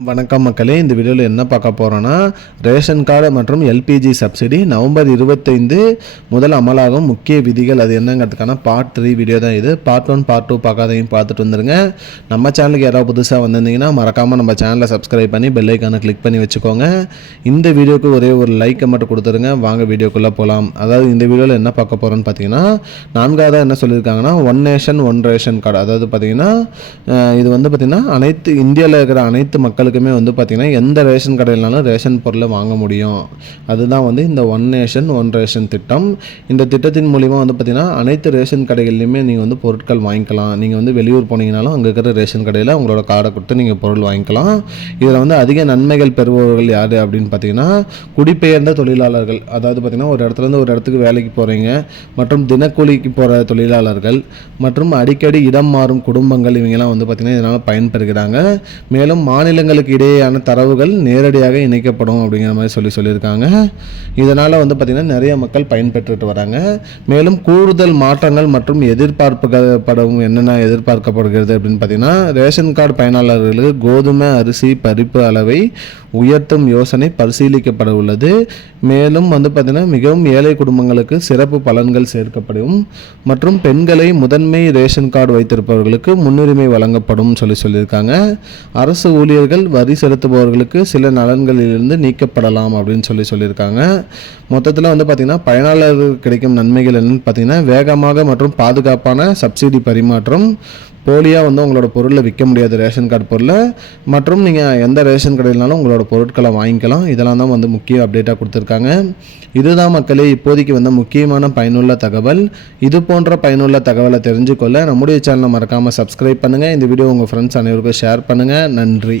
வணக்கம் மக்களே இந்த வீடியோவில் என்ன பார்க்க போகிறோன்னா ரேஷன் கார்டு மற்றும் எல்பிஜி சப்சிடி நவம்பர் இருபத்தைந்து முதல் அமலாகும் முக்கிய விதிகள் அது என்னங்கிறதுக்கான பார்ட் த்ரீ வீடியோ தான் இது. பார்ட் ஒன் பார்ட் டூ பார்க்காதையும் பார்த்துட்டு வந்துருங்க. நம்ம சேனலுக்கு யாராவது புதுசாக வந்திருந்தீங்கன்னா மறக்காமல் நம்ம சேனலை சப்ஸ்கிரைப் பண்ணி பெல் ஐக்கானை கிளிக் பண்ணி வச்சுக்கோங்க. இந்த வீடியோக்கு ஒரே ஒரு லைக்கை மட்டும் கொடுத்துருங்க. வாங்க வீடியோக்குள்ளே போகலாம் அதாவது இந்த வீடியோவில் என்ன பார்க்க போகிறோன்னு பார்த்தீங்கன்னா நான்காவதாக என்ன சொல்லியிருக்காங்கன்னா one nation one ration card அதாவது பார்த்தீங்கன்னா இது வந்து பார்த்திங்கன்னா அனைத்து இந்தியாவில் இருக்கிற அனைத்து மக்கள் மக்களுக்குமே வந்து பார்த்திங்கன்னா எந்த ரேஷன் கடையிலனாலும் ரேஷன் பொருளை வாங்க முடியும். அதுதான் வந்து இந்த ஒன் நேஷன் ஒன் ரேஷன் திட்டம். இந்த திட்டத்தின் மூலிமா வந்து பார்த்திங்கன்னா அனைத்து ரேஷன் கடைகள்லையுமே நீங்கள் வந்து பொருட்கள் வாங்கிக்கலாம். நீங்கள் வந்து வெளியூர் போனீங்கனாலும் அங்கே இருக்கிற ரேஷன் கடையில் உங்களோட கார்டை கொடுத்து நீங்கள் பொருள் வாங்கிக்கலாம். இதில் வந்து அதிக நன்மைகள் பெறுபவர்கள் யார் அப்படின்னு பார்த்தீங்கன்னா குடிபெயர்ந்த தொழிலாளர்கள். அதாவது பார்த்திங்கன்னா ஒரு இடத்துலேருந்து ஒரு இடத்துக்கு வேலைக்கு போகிறீங்க மற்றும் தினக்கூலிக்கு போகிற தொழிலாளர்கள் மற்றும் அடிக்கடி இடம் மாறும் குடும்பங்கள் இவங்கெல்லாம் வந்து பார்த்திங்கன்னா இதனால் பயன்பெறுகிறாங்க. மேலும் மாநிலங்கள் மாநிலங்களுக்கு இடையேயான தரவுகள் நேரடியாக இணைக்கப்படும் அப்படிங்கிற மாதிரி சொல்லி சொல்லியிருக்காங்க. இதனால் வந்து பார்த்திங்கன்னா நிறைய மக்கள் பயன்பெற்றுட்டு வராங்க. மேலும் கூடுதல் மாற்றங்கள் மற்றும் எதிர்பார்ப்புப்படவும் என்னென்ன எதிர்பார்க்கப்படுகிறது அப்படின்னு பார்த்திங்கன்னா ரேஷன் கார்டு பயனாளர்களுக்கு கோதுமை அரிசி பருப்பு அளவை உயர்த்தும் யோசனை பரிசீலிக்கப்பட உள்ளது. மேலும் வந்து பார்த்திங்கன்னா மிகவும் ஏழை குடும்பங்களுக்கு சிறப்பு பலன்கள் சேர்க்கப்படும் மற்றும் பெண்களை முதன்மை ரேஷன் கார்டு வைத்திருப்பவர்களுக்கு முன்னுரிமை வழங்கப்படும் சொல்லி சொல்லியிருக்காங்க. அரசு ஊழியர்கள் வரி செலுத்துபவர்களுக்கு சில நலன்களிலிருந்து நீக்கப்படலாம் அப்படின்னு சொல்லி சொல்லியிருக்காங்க. மொத்தத்தில் வந்து பார்த்திங்கன்னா பயனாளர்களுக்கு கிடைக்கும் நன்மைகள் என்னென்னு பார்த்தீங்கன்னா வேகமாக மற்றும் பாதுகாப்பான சப்சிடி பரிமாற்றம் போலியாக வந்து உங்களோட பொருளை விற்க முடியாது ரேஷன் கார்டு பொருளை மற்றும் நீங்கள் எந்த ரேஷன் கடையிலனாலும் உங்களோட பொருட்களை வாங்கிக்கலாம். இதெல்லாம் தான் வந்து முக்கிய அப்டேட்டாக கொடுத்துருக்காங்க. இதுதான் மக்களே இப்போதைக்கு வந்த முக்கியமான பயனுள்ள தகவல். இது போன்ற பயனுள்ள தகவலை தெரிஞ்சுக்கொள்ள நம்முடைய சேனலை மறக்காமல் சப்ஸ்கிரைப் பண்ணுங்கள் இந்த வீடியோ உங்கள் ஃப்ரெண்ட்ஸ் அனைவருக்கும் ஷேர் பண்ணுங்கள் நன்றி.